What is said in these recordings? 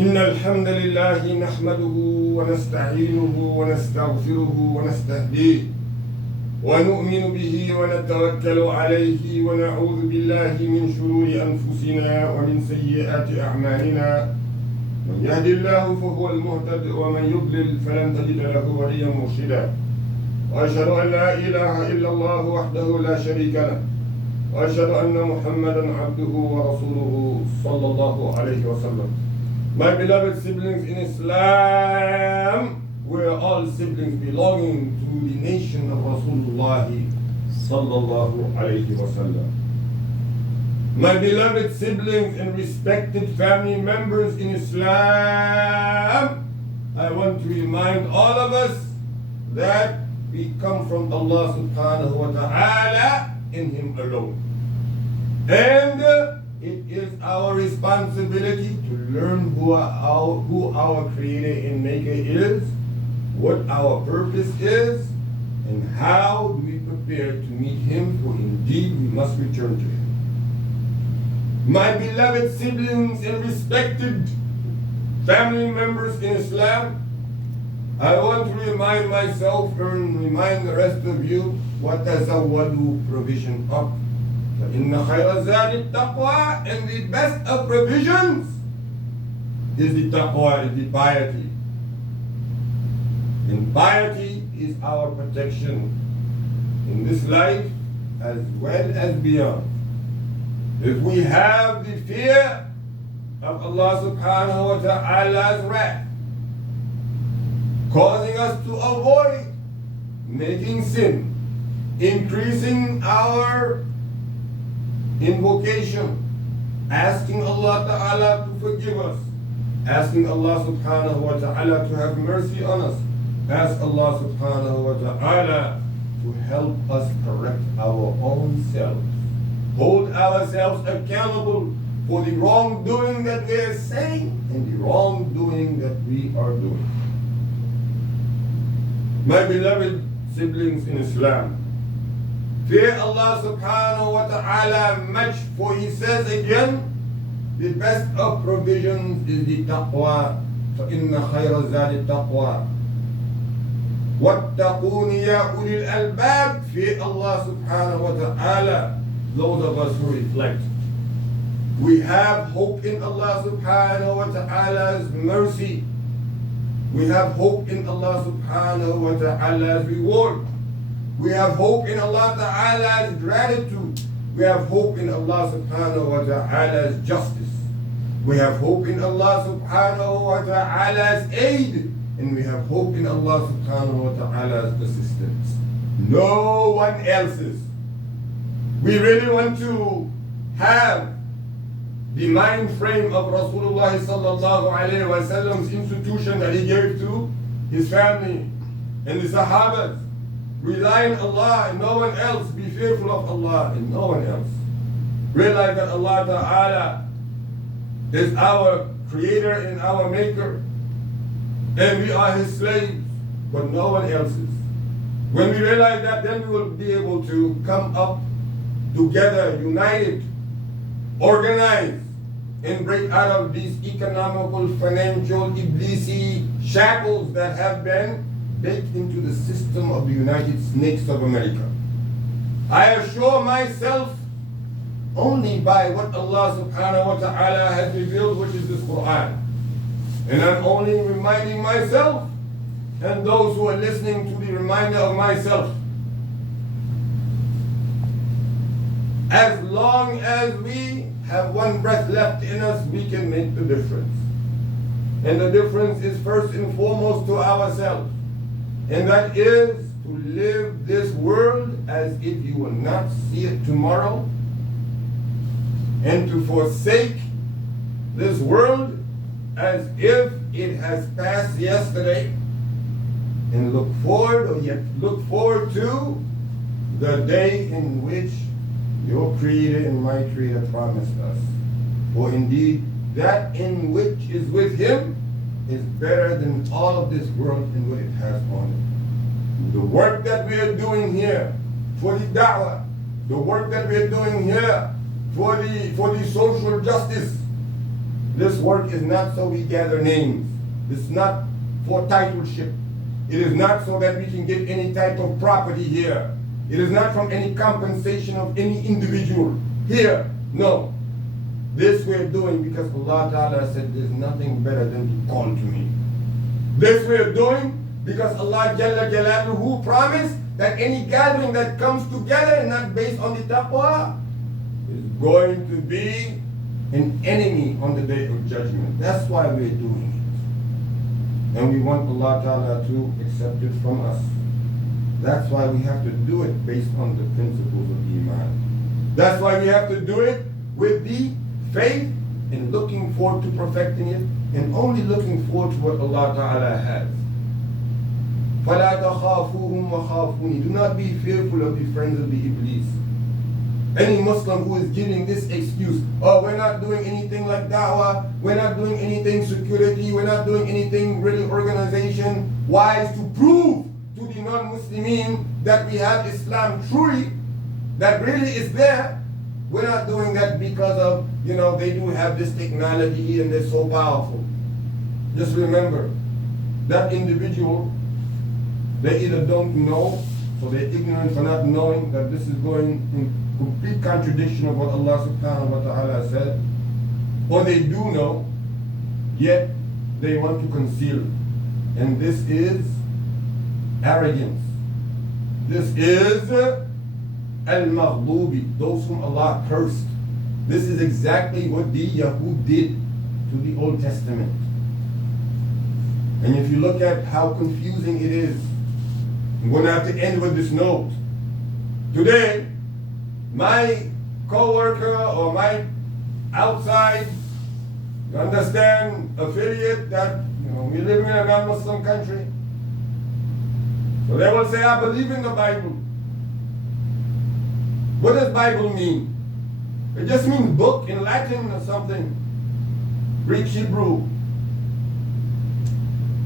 إن الحمد لله نحمده ونستعينه ونستغفره ونستهديه ونؤمن به ونتوكل عليه ونعوذ بالله من شرور أنفسنا ومن سيئات أعمالنا من يهد الله فهو المهتد ومن يضلل فلن تجد له وليا مرشدا وأشهد أن لا إله إلا الله وحده لا شريك له وأشهد أن محمدا عبده ورسوله صلى الله عليه وسلم. My beloved siblings in Islam, we are all siblings belonging to the nation of Rasulullah sallallahu alayhi wa sallam. My beloved siblings and respected family members in Islam, I want to remind all of us that we come from Allah subhanahu wa ta'ala in Him alone. And it is our responsibility to learn who our Creator and Maker is, what our purpose is, and how do we prepare to meet Him, for indeed we must return to Him. My beloved siblings and respected family members in Islam, I want to remind myself and remind the rest of you, وَتَزَوَّدُوا provision up. فَإِنَّ خَيْرَ الزَّادِ التَّقْوَى, and the best of provisions is the taqwa, is the piety. And piety is our protection in this life as well as beyond. If we have the fear of Allah subhanahu wa ta'ala's wrath, causing us to avoid making sin, increasing our invocation, asking Allah Ta'ala to forgive us, asking Allah subhanahu wa ta'ala to have mercy on us, ask Allah subhanahu wa ta'ala to help us correct our own selves, hold ourselves accountable for the wrongdoing that we are saying and the wrongdoing that we are doing. My beloved siblings in Islam, fear Allah subhanahu wa ta'ala much, for He says again, the best of provisions is the taqwa. فَإِنَّ خَيْرَ الزَّادِ التَّقْوَى وَاتَّقُونِ يَا أُولِي الْأَلْبَابِ. Fear Allah subhanahu wa ta'ala. Those of us who reflect, we have hope in Allah subhanahu wa ta'ala's mercy. We have hope in Allah subhanahu wa ta'ala's reward. We have hope in Allah Ta'ala's gratitude. We have hope in Allah subhanahu wa ta'ala's justice. We have hope in Allah subhanahu wa ta'ala's aid. And we have hope in Allah subhanahu wa ta'ala's assistance. No one else's. We really want to have the mind frame of Rasulullah sallallahu alayhi wa sallam's institution that he gave to his family and the Sahabas. Rely on Allah and no one else. Be fearful of Allah and no one else. Realize that Allah Ta'ala is our Creator and our Maker, and we are His slaves, but no one else's. When we realize that, then we will be able to come up together, united, organized, and break out of these economical, financial, iblisi shackles that have been baked into the system of the United Snakes of America. I assure myself only by what Allah subhanahu wa ta'ala has revealed, which is this Quran. And I'm only reminding myself and those who are listening to the reminder of myself. As long as we have one breath left in us, we can make the difference. And the difference is first and foremost to ourselves. And that is to live this world as if you will not see it tomorrow, and to forsake this world as if it has passed yesterday, and look forward to the day in which your Creator and my Creator promised us. For indeed, that in which is with Him is better than all of this world and what it has on it. The work that we are doing here for the da'wah, the work that we are doing here for the social justice, This work is not so we gather names. It's not for titleship. It is not so that we can get any type of property here. It is not from any compensation of any individual here. No. This we're doing because Allah Ta'ala said there's nothing better than to call to me. This we're doing because Allah Jalla Jalaluhu promised that any gathering that comes together not based on the taqwa is going to be an enemy on the day of judgment. That's why we're doing it. And we want Allah Ta'ala to accept it from us. That's why we have to do it based on the principles of Iman. That's why we have to do it with the faith and looking forward to perfecting it and only looking forward to what Allah Ta'ala has. فَلَا تَخَافُوهُمْ وَخَافُونِ. Do not be fearful of the friends of the Iblis. Any Muslim who is giving this excuse, oh, we're not doing anything like da'wah, we're not doing anything security, we're not doing anything really organization-wise to prove to the non-Muslimin that we have Islam truly, that really is there. We're not doing that because of, they do have this technology and they're so powerful. Just remember, that individual, they either don't know, or they're ignorant for not knowing that this is going in complete contradiction of what Allah subhanahu wa ta'ala said, or they do know, yet they want to conceal it. And this is arrogance. This is al-maghdubi, those whom Allah cursed. This is exactly what the Yahud did to the Old Testament. And if you look at how confusing it is, I'm going to have to end with this note. Today, my co-worker or my outside, you understand, affiliate that we live in a non-Muslim country. So they will say, I believe in the Bible. What does Bible mean? It just means book in Latin or something. Greek, Hebrew.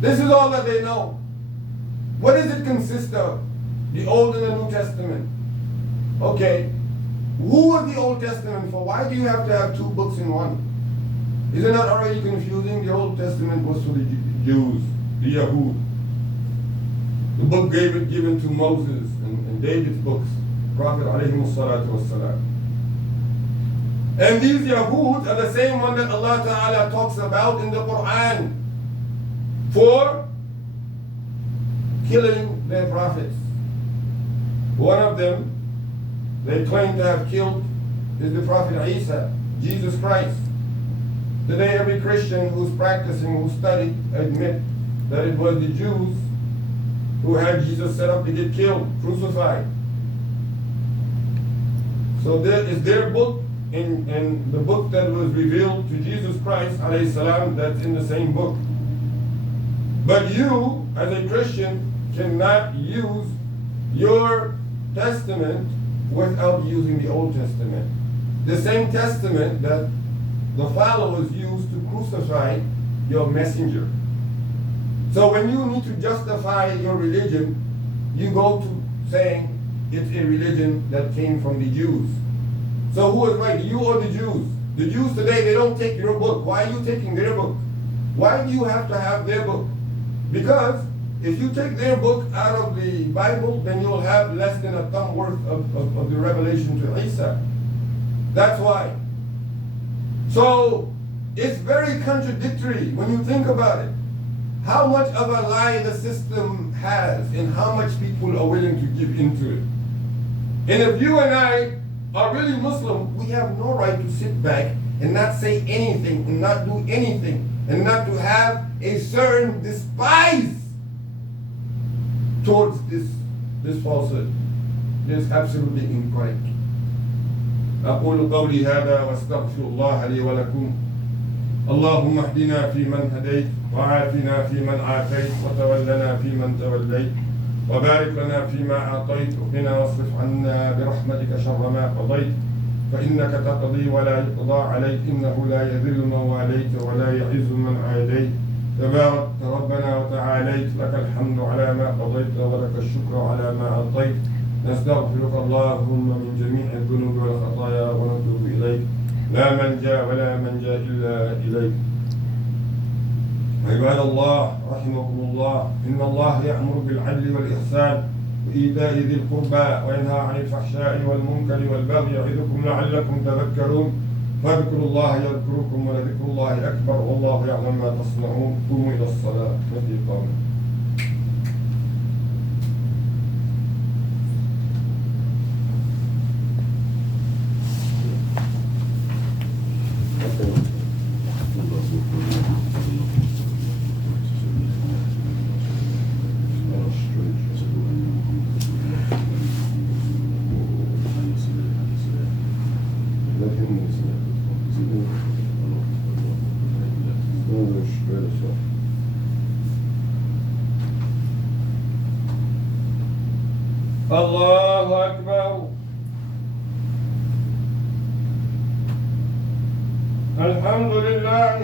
This is all that they know. What does it consist of? The Old and the New Testament. Okay. Who was the Old Testament for? Why do you have to have two books in one? Is it not already confusing? The Old Testament was for the Jews, the Yahud. The book given to Moses and David's books, Prophet alayhi salatu wassalam. And these Yahud are the same one that Allah Ta'ala talks about in the Quran for killing their prophets. One of them they claim to have killed is the Prophet Isa, Jesus Christ. Today every Christian who's practicing, who studied, admit that it was the Jews who had Jesus set up to get killed, crucified. So there is their book, in the book that was revealed to Jesus Christ, alayhi salam, that's in the same book. But you, as a Christian, cannot use your testament without using the Old Testament. The same testament that the followers used to crucify your messenger. So when you need to justify your religion, you go to saying it's a religion that came from the Jews. So who is right, you or the Jews? The Jews today, they don't take your book. Why are you taking their book? Why do you have to have their book? Because if you take their book out of the Bible, then you'll have less than a thumb worth of the revelation to Isa. That's why. So it's very contradictory when you think about it. How much of a lie the system has and how much people are willing to give into it. And if you and I are really Muslim, we have no right to sit back and not say anything and not do anything and not to have a certain despise towards this falsehood. It is absolutely incorrect. أقول قولي هذا واستغفر الله لي ولكم. اللهم اهدنا فيمن هديت وعافنا فيمن عافيت وتولنا فيمن توليت وبارك لنا فيما أعطيت وقنا واصرف عنا برحمتك شر ما قضيت فإنك تقضي ولا يقضى عليك إنه لا يذل من واليت ولا يعز من عاديت تبارك ربنا وتعاليت لك الحمد على ما قضيت ولك الشكر على ما أعطيت نستغفرك اللهم من جميع الذنوب والخطايا ونتوب إليك لا ملجأ ولا منجا إلا إليك. عباد الله رحمكم الله، إن الله يأمر بالعدل والإحسان وإيتاء ذي القربى وينهى عن الفحشاء والمنكر والبغي يعظكم لعلكم تذكرون. فاذكروا الله يذكركم ولذكر الله أكبر والله يعلم ما تصنعون. قوموا إلى الصلاة التي قامت. الله أكبر. الحمد لله